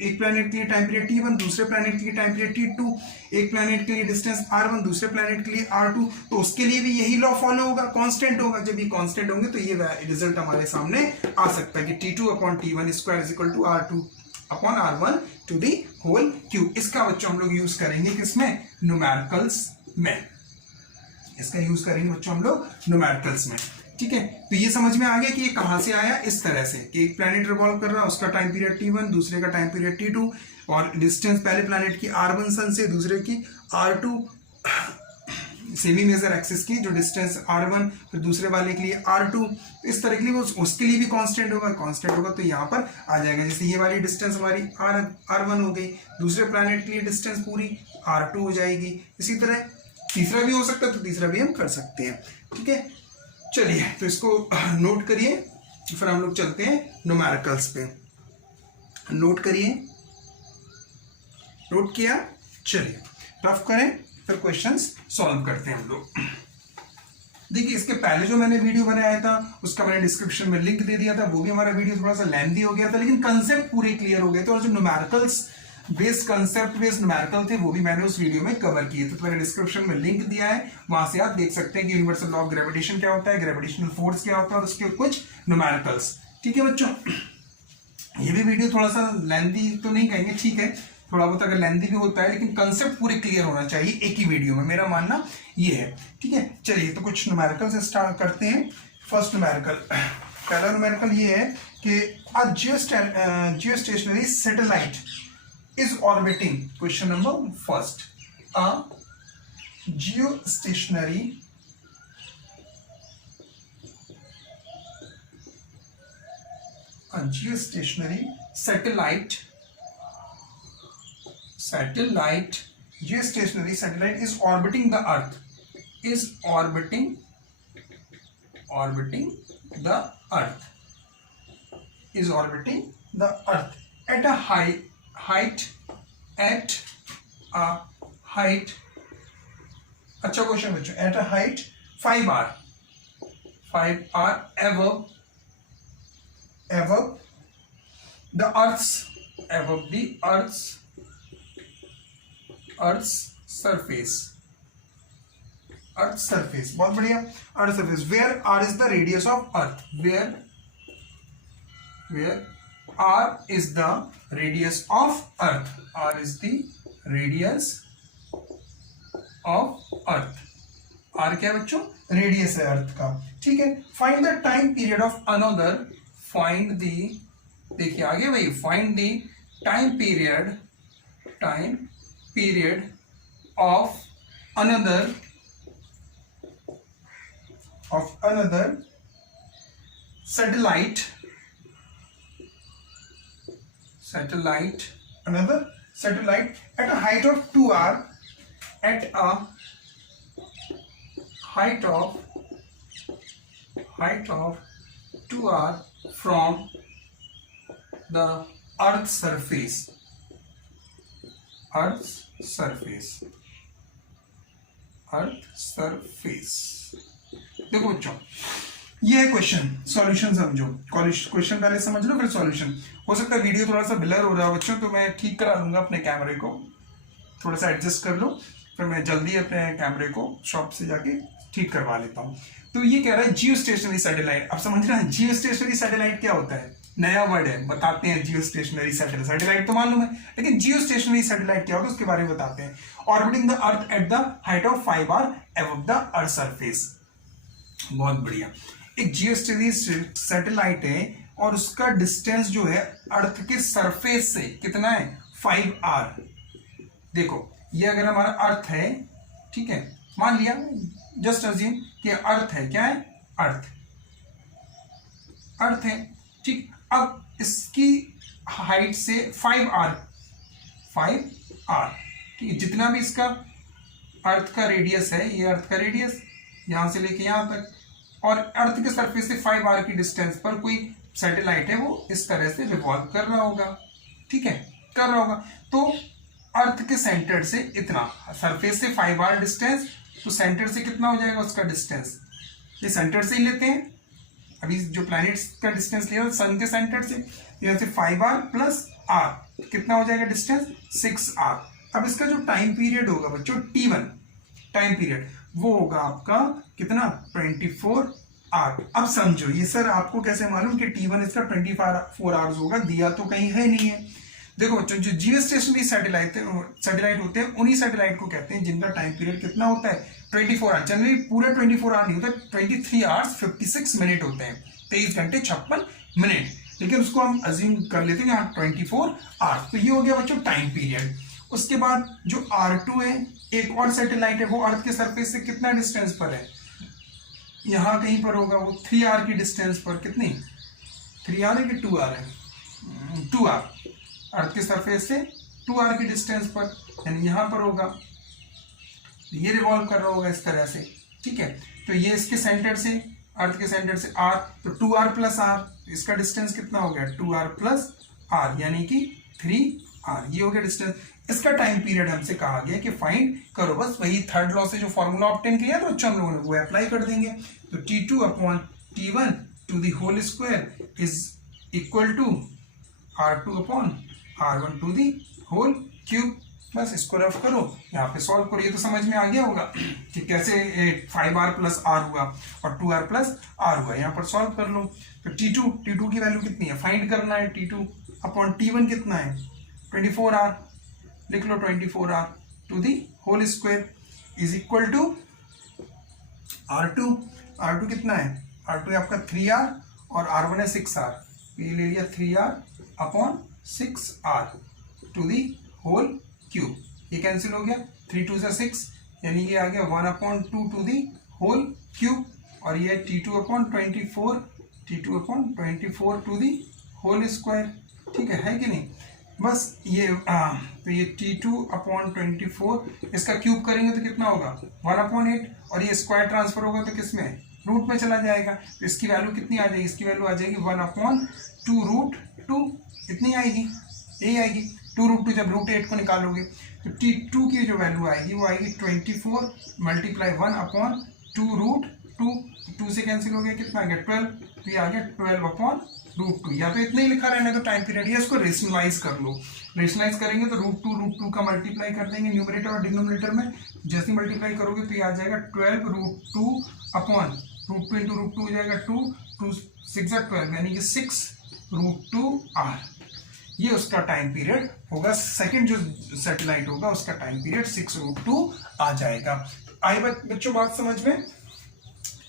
एक प्लैनेट के लिए टाइम पीरियड T1, दूसरे प्लैनेट के लिए टाइम पीरियड T2, एक प्लैनेट के लिए डिस्टेंस R1, दूसरे प्लैनेट के लिए R2, तो उसके लिए भी यही लॉ फॉलो होगा, कांस्टेंट होगा। जब ये कांस्टेंट होंगे तो ये रिजल्ट हमारे सामने आ सकता है कि T2 upon T1 square is equal to R2 upon R1 to the whole cube. इसका बच्चों हम लोग यूज करेंगे किसमें? न्यूमेरिकल्स में। इसका यूज करेंगे बच्चों हम लोग न्यूमेरिकल्स में, ठीक है। तो ये समझ में आ गया कि ये कहां से आया, इस तरह से कि एक प्लैनेट रिवॉल्व कर रहा है, उसका टाइम पीरियड T1, दूसरे का टाइम पीरियड T2, और डिस्टेंस पहले प्लैनेट की R1 सन से, दूसरे की R2 सेमी मेजर एक्सिस की जो डिस्टेंस R1, फिर दूसरे वाले के लिए R2, तो इस तरह के लिए उसके लिए भी कांस्टेंट होगा, तो यहाँ पर आ जाएगा। जैसे ये वाली डिस्टेंस हमारी R1 हो गई, दूसरे प्लैनेट के लिए डिस्टेंस पूरी R2 हो जाएगी। इसी तरह तीसरा भी हो सकता है, तो तीसरा भी हम कर सकते हैं, ठीक है। चलिए तो इसको नोट करिए, फिर हम लोग चलते हैं न्यूमेरिकल्स पे। नोट करिए, नोट किया? चलिए रफ करें, फिर क्वेश्चंस सॉल्व करते हैं हम लोग। देखिए इसके पहले जो मैंने वीडियो बनाया था उसका मैंने डिस्क्रिप्शन में लिंक दे दिया था, वो भी हमारा वीडियो थोड़ा सा लेंथी हो गया था, लेकिन कंसेप्ट पूरे क्लियर हो गए थे, और जो numericals based concept based numerical थे वो भी मैंने उस वीडियो में कवर किए थे। तो मैंने डिस्क्रिप्शन में लिंक दिया है, वहां से आप देख सकते हैं कि यूनिवर्सल लॉ ऑफ ग्रेविटेशन क्या होता है, ग्रेविटेशनल फोर्स क्या होता है, और उसके कुछ न्यूमेरिकल्स, ठीक है बच्चों। ये भी वीडियो थोड़ा सा लेंथी तो नहीं कहेंगे, ठीक है, थोड़ा बहुत अगर लेंथी भी होता है, लेकिन कंसेप्ट पूरे क्लियर होना चाहिए एक ही वीडियो में, मेरा मानना ये है, ठीक है। चलिए तो कुछ न्यूमेरिकल से स्टार्ट करते हैं। फर्स्ट न्यूमेरिकल, पहला न्यूमेरिकल ये है कि a geostationary satellite is orbiting, question number first, a geostationary satellite geostationary satellite is orbiting the earth, is orbiting the earth, is orbiting the earth at a height at a height, अच्छा question बच्चों, at a height 5r above the earth's surface, बहुत बढ़िया, earth surface, where r is the radius of earth, where r is the radius of earth, r is the radius of earth, r क्या है बच्चों, radius है अर्थ का, ठीक है। Find the time period of another, find the, देखिए आगे भाई, find the time period of another satellite, another satellite at a height of 2r, at a height of 2r from the earth's surface, देखो बच्चों, ये है question, solution समझो, question पहले समझ लो फिर सॉल्यूशन। हो सकता है वीडियो थोड़ा सा ब्लर हो रहा है बच्चों, तो मैं ठीक करा लूंगा, अपने कैमरे को थोड़ा सा एडजस्ट कर लो, फिर मैं जल्दी अपने कैमरे को शॉप से जाके ठीक करवा लेता हूँ। तो ये कह रहा है जियो स्टेशनरी सैटेलाइट, अब समझ रहे हैं जियो स्टेशनरी सैटेलाइट क्या होता है, नया वर्ड है, बताते हैं। जियो स्टेशनरी सैटेलाइट, सैटेलाइट तो मालूम है, लेकिन जियो स्टेशनरी सैटेलाइट क्या होता है उसके बारे में बताते हैं। Orbiting the earth at the height of 5r above the earth surface, बहुत बढ़िया। एक जियोस्टेशनरी सैटेलाइट है और उसका डिस्टेंस जो है अर्थ के सरफेस से कितना है, 5r। देखो ये अगर हमारा अर्थ है, ठीक है, मान लिया, जस्ट अज्यूम कि अर्थ है, क्या है, अर्थ है, ठीक। अब इसकी हाइट से 5r, ठीक है, जितना भी इसका अर्थ का रेडियस है, ये अर्थ का रेडियस यहां से लेके यहां तक, और अर्थ के सरफेस से 5r की डिस्टेंस पर कोई सैटेलाइट है, वो इस तरह से रिवॉल्व कर रहा होगा, ठीक है, कर रहा होगा। तो अर्थ के सेंटर से इतना, सरफेस से 5r डिस्टेंस, तो सेंटर से कितना हो जाएगा उसका डिस्टेंस, ये सेंटर से ही लेते हैं, अभी जो प्लैनेट्स का डिस्टेंस लिया सन के सेंटर से, यहाँ से 5r प्लस r कितना हो जाएगा डिस्टेंस, 6r। अब इसका जो टाइम पीरियड होगा बच्चों, T1 टाइम पीरियड, वो होगा आपका कितना, 24 आवर्स। अब समझो ये सर आपको कैसे मालूम कि T1 इसका 24 आवर्स होगा, दिया तो कहीं है नहीं है। देखो बच्चों, जो जियो स्टेशनरी सैटेलाइट होते हैं, उन्हीं सैटेलाइट को कहते हैं जिनका टाइम पीरियड कितना होता है, 24 आवर्स। जनरली पूरा 24 आवर नहीं होता, 23 आवर्स 56 मिनट होते हैं, 23 घंटे 56 मिनट, लेकिन उसको हम अज्यूम कर लेते हैं यहाँ 24 आवर्स। तो ये हो गया बच्चों टाइम पीरियड। उसके बाद जो R2 है, एक और सैटेलाइट है, वो अर्थ के सरफेस से कितना डिस्टेंस पर है, यहां कहीं पर होगा, वो 3r की डिस्टेंस पर, कितनी, 3r है कि 2r है, 2r, अर्थ के सरफेस से 2r की डिस्टेंस पर, यानी यहां पर होगा, ये रिवॉल्व कर रहा होगा इस तरह से, ठीक है। तो ये इसके सेंटर से, अर्थ के सेंटर से r, तो 2r प्लस r, इसका डिस्टेंस कितना हो गया, 2r प्लस r, यानी कि 3r, ये हो गया डिस्टेंस। इसका टाइम पीरियड हमसे कहा गया कि फाइंड करो, बस वही थर्ड लॉ से जो फॉर्मूला ऑब्टेन किया तो हम लोगों ने वो अप्लाई कर देंगे। तो T2 upon T1 to the whole square is equal to R2 upon R1 to the whole cube. बस इसको रफ करो, यहाँ पे सॉल्व करो, ये तो समझ में आ गया होगा कि कैसे 5r प्लस r हुआ और 2r प्लस r हुआ। यहाँ पर सॉल्व कर लो। तो T2 की वैल्यू कितनी है, फाइंड करना है। T2 अपॉन T1 कितना है, 24r, लिख लो 24r to the whole square is equal to R2 कितना है, R2 है आपका 3r और R1 है 6r, ये ले लिया 3r upon 6r to the whole cube, ये कैंसिल हो गया, 3 2 6, यानी ये आ गया 1 upon 2 to the whole cube, और ये T2 upon 24 to the whole square, ठीक है कि नहीं। बस ये तो ये T2/24 इसका क्यूब करेंगे तो कितना होगा 1/8, और ये स्क्वायर ट्रांसफर होगा तो किस में रूट में चला जाएगा, तो इसकी वैल्यू कितनी आ जाएगी, इसकी वैल्यू आ जाएगी 1/2√2, इतनी आएगी, यही आएगी 2√2। जब √8 को निकालोगे तो T2 की जो वैल्यू आएगी वो आएगी 24 मल्टीप्लाई 1/2√2, 2 से कैंसिल हो गया, कितना आ गया 12, तो ये आ गया 12/√2। या तो इतना ही लिखा रहना तो टाइम पीरियड, या इसको रेशनलाइज कर लो, रेशनलाइज करेंगे तो √2 का मल्टीप्लाई कर देंगे न्यूमरेटर और डिनोमिनेटर में, जैसे मल्टीप्लाई करोगे तो ये आ जाएगा 12√2 इंटू √2 हो जाएगा 2, 6 12 यानी कि 6√2r। ये उसका टाइम पीरियड होगा, सेकंड जो सैटेलाइट होगा उसका टाइम पीरियड 6√2 आ जाएगा। आई बच्चों बात समझ में,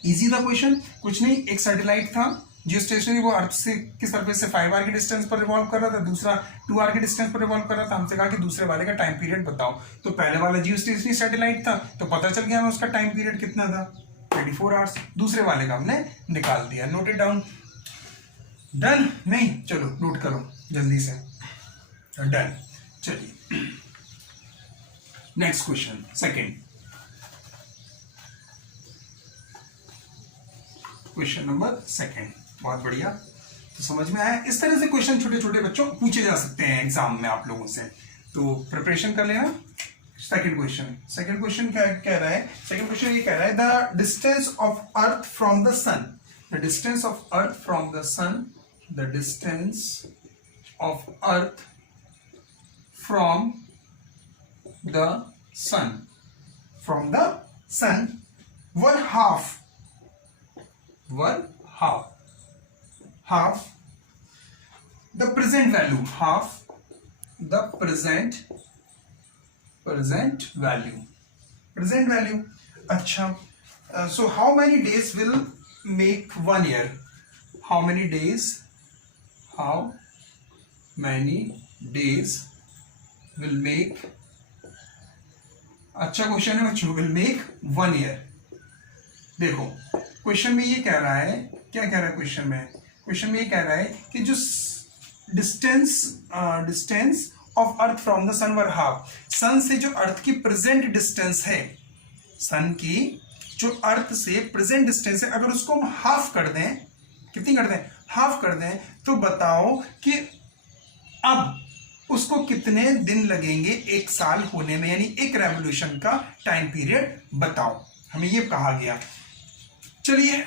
इजी था क्वेश्चन, कुछ नहीं, एक सैटेलाइट था जियोस्टेशनरी, वो अर्थ से की सरफेस से 5 आर के डिस्टेंस पर रिवॉल्व कर रहा था, दूसरा 2 आर के डिस्टेंस पर रिवॉल्व कर रहा था। हमसे कहा कि दूसरे वाले का टाइम पीरियड बताओ, तो पहले वाला जियोस्टेशनरी सैटेलाइट था तो पता चल गया हमें उसका टाइम पीरियड कितना था 24 आवर्स, दूसरे वाले का हमने निकाल दिया, नोटेड डाउन, डन नहीं, चलो नोट करो जल्दी से, डन। चलिए next question, second question number second, बहुत बढ़िया, तो समझ में आया। इस तरह से क्वेश्चन छोटे छोटे बच्चों पूछे जा सकते हैं एग्जाम में आप लोगों से, तो प्रिपरेशन कर लेना। सेकंड क्वेश्चन क्या कह रहा है, सेकंड क्वेश्चन ये कह रहा है the distance of earth from the sun, the distance of earth from the sun, the distance of earth from the sun, from the sun, 1/2 the present value, half the present value। अच्छा, so how many days will make 1 year, how many days will make, अच्छा question है बच्चों, will make 1 year। देखो question में ये कह रहा है, क्या कह रहा है क्वेश्चन में ये कह रहा है कि जो distance of earth from the sun were half, sun से जो अर्थ की प्रेजेंट डिस्टेंस है, सन की जो अर्थ से प्रेजेंट डिस्टेंस है, अगर उसको हम हाफ कर दें, कितनी कर दें, हाफ कर दें, तो बताओ कि अब उसको कितने दिन लगेंगे एक साल होने में, यानी एक रेवोल्यूशन का टाइम पीरियड बताओ, हमें ये कहा गया। चलिए,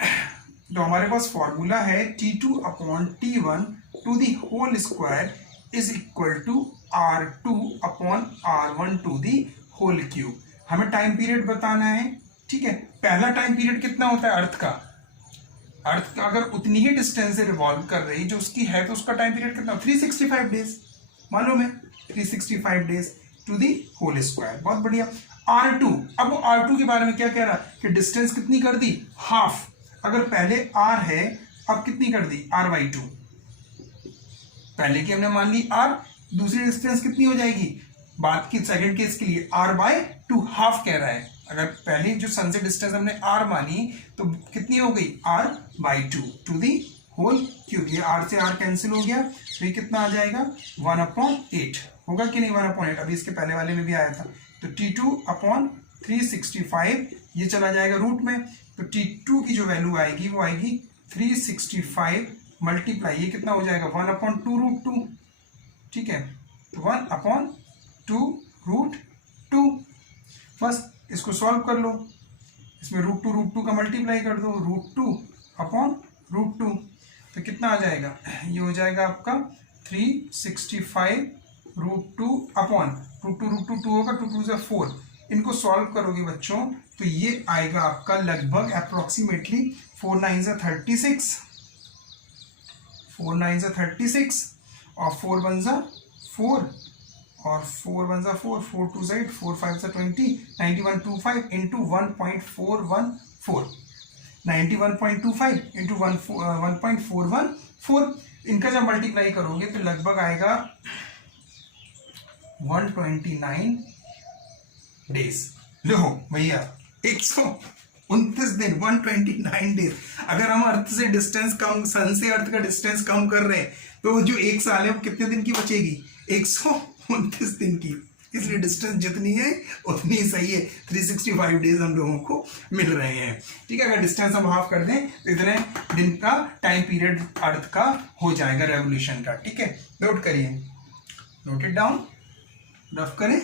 तो हमारे पास फॉर्मूला है T2/T1 to the whole square is equal to R2/R1 to the whole cube. हमें टाइम पीरियड बताना है, ठीक है। पहला टाइम पीरियड कितना होता है अर्थ का, अर्थ का अगर उतनी ही डिस्टेंस से रिवॉल्व कर रही जो उसकी है, तो उसका टाइम पीरियड कितना, 365 डेज, मालूम है 365 days to the whole square, बहुत बढ़िया। R2, अब वो R2 के बारे में क्या कह रहा है कि डिस्टेंस कितनी कर दी, हाफ, अगर पहले R है अब कितनी कर दी R/2, पहले की हमने मान ली R, दूसरी डिस्टेंस कितनी हो जाएगी, बात की सेकंड केस के लिए R/2, हाफ कह रहा है, अगर पहले जो सन से डिस्टेंस हमने R मानी तो कितनी हो गई R/2 to the whole cube, ये R से R कैंसिल हो गया, तो ये कितना आ जाएगा 1/8, होगा कि नहीं 1/8, अभी इसके पहले वाले में भी आया था, तो T2/365 ये चला जाएगा रूट में, तो T2 की जो वैल्यू आएगी वो आएगी 365 मल्टीप्लाई, ये कितना हो जाएगा 1/2√2, ठीक है, तो 1/2√2, बस इसको सॉल्व कर लो, इसमें √2 का मल्टीप्लाई कर दो, √2/√2, तो कितना आ जाएगा, ये हो जाएगा आपका 365√2 होगा, 2 से 4, इनको सॉल्व करोगे बच्चों तो ये आएगा आपका लगभग अप्रोक्सीमेटली 4 9 से 36, 4 9 से 36 और 4 1 जा 4 और 4 1 जा 4, 4 2 से 8, 4 5 से 20, 9125 इंटू 1.414, 91.25 इंटू 1.414, इनका जब मल्टीप्लाई करोगे तो लगभग आएगा 129 डेज। लो भैया 129 दिन, 129 डेज। अगर हम अर्थ से डिस्टेंस कम, सन से अर्थ का डिस्टेंस कम कर रहे हैं तो जो एक साल है वो कितने दिन की बचेगी, 129 दिन की, इसलिए डिस्टेंस जितनी है उतनी ही सही है। 365 डेज हम लोगों को मिल रहे हैं, ठीक है। अगर डिस्टेंस हम हाफ कर दें तो इतने दिन का टाइम पीरियड अर्थ का हो जाएगा रेवोल्यूशन का, ठीक है। नोट करिए, नोट इट डाउन, रफ करें।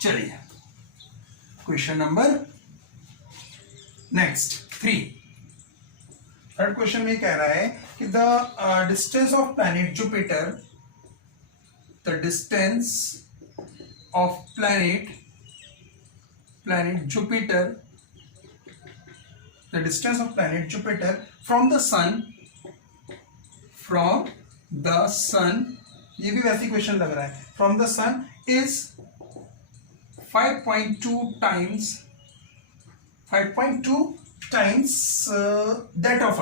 चलिए question number next 3। Third question में कह रहा है कि the distance of planet Jupiter, the distance of planet Jupiter, the distance of planet Jupiter from the sun, ये भी वैसी क्वेश्चन लग रहा है, from the sun is 5.2 times that of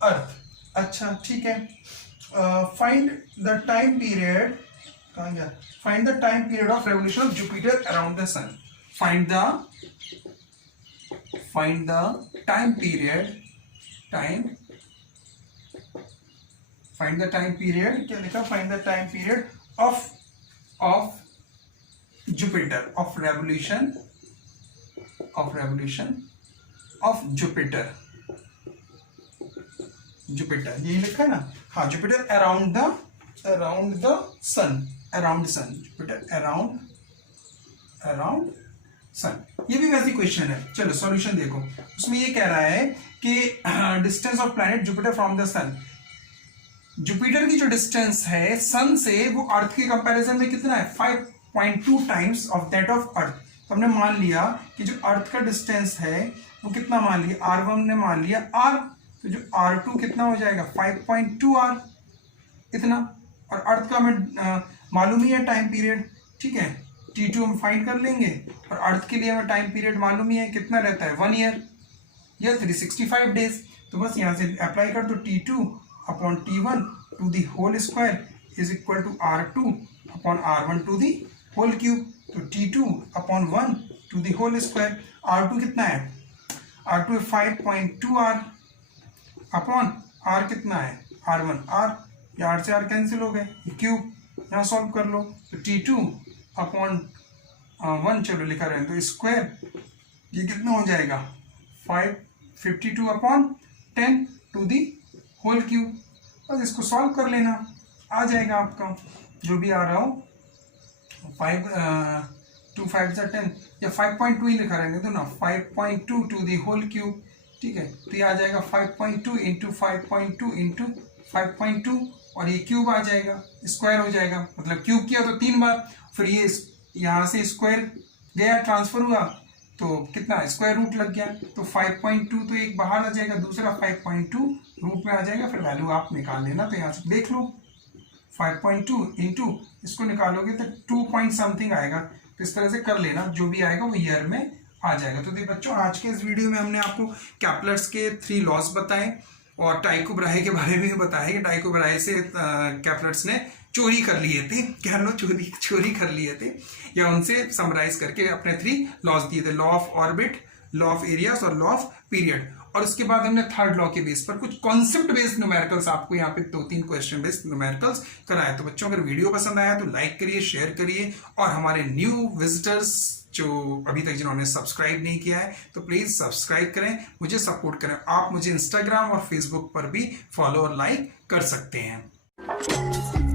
Earth. अच्छा ठीक है। फाइंड द टाइम पीरियड, कहाँ गया? Find the time period of revolution of Jupiter around the sun. Find the time period, find the time period, क्या लिखा? find the time period of Jupiter, of revolution of Jupiter, ये लिखा है ना? हाँ, Jupiter around the sun, Jupiter around sun। ये भी वैसी क्वेश्चन है। चलो सॉल्यूशन देखो, उसमें ये कह रहा है कि distance of planet Jupiter from the sun, Jupiter की जो डिस्टेंस है सन से वो अर्थ के कंपैरिजन में कितना है? 5.2 times of that of earth. तो हमने मान लिया कि जो अर्थ का डिस्टेंस है वो कितना मान लिया? R1 ने मान लिया R, तो जो R2 कितना हो जाएगा? 5.2 R, इतना। और अर्थ का हमें मालूम ही है टाइम पीरियड, ठीक है। T2 हम फाइंड कर लेंगे, और अर्थ के लिए हमें टाइम पीरियड मालूम ही है, कितना रहता है? 1 ईयर या 365 डेज। तो बस यहाँ से अप्लाई कर दो, T2 upon T1 to the whole square is equal to R2 upon R1 to the whole cube। तो T2 upon 1 to the whole square, R2 कितना है? R2 है 5.2 R upon R कितना है? R1 R, या R से R cancel हो गए, क्यूब यहाँ सॉल्व कर लो। तो T2 upon 1 चलो लिखा रहे हैं, तो स्क्वायर ये कितना हो जाएगा? 552 upon 10 to the whole cube. बस इसको सॉल्व कर लेना, आ जाएगा आपका जो भी आ रहा हो। 2 5 10 या 5.2 ही लिखा रहेंगे तो ना, 5.2 टू दी होल क्यूब, ठीक है। तो ये आ जाएगा 5.2 इंटू 5.2 इंटू 5.2, और ये क्यूब आ जाएगा, स्क्वायर हो जाएगा। मतलब क्यूब किया तो 3 बार, फिर ये यहाँ से स्क्वायर गया, ट्रांसफर हुआ, तो कितना स्क्वायर रूट लग गया। तो 5.2 तो एक बाहर आ जाएगा, दूसरा 5.2 रूट में आ जाएगा, फिर वैल्यू आप निकाल लेना। तो यहाँ से देख लो, 5.2 इंटू इसको निकालोगे तो 2 पॉइंट समथिंग आएगा। तो इस तरह से कर लेना, जो भी आएगा वो ईयर में आ जाएगा। तो देखिए बच्चों, आज के इस वीडियो में हमने आपको कैपलर्स के 3 लॉस बताए, और टाइको ब्राहे के बारे में भी बताया कि टाइको ब्राहे से कैपलर्स ने चोरी कर लिए थे, क्या लो चोरी कर लिए थे, या उनसे समराइज करके अपने 3 लॉस दिए थे, law of orbit, law of areas और लॉ ऑफ पीरियड। और उसके बाद हमने थर्ड लॉ के बेस पर कुछ कॉन्सेप्ट बेस्ड न्यूमेरिकल्स, आपको यहाँ पे 2-3 क्वेश्चन बेस्ड न्यूमेरिकल्स कराए। तो बच्चों, अगर वीडियो पसंद आया तो लाइक करिए, शेयर करिए, और हमारे न्यू विजिटर्स जो अभी तक जिन्होंने सब्सक्राइब नहीं किया है तो प्लीज सब्सक्राइब करें, मुझे सपोर्ट करें। आप मुझे इंस्टाग्राम और फेसबुक पर भी फॉलो और लाइक कर सकते हैं।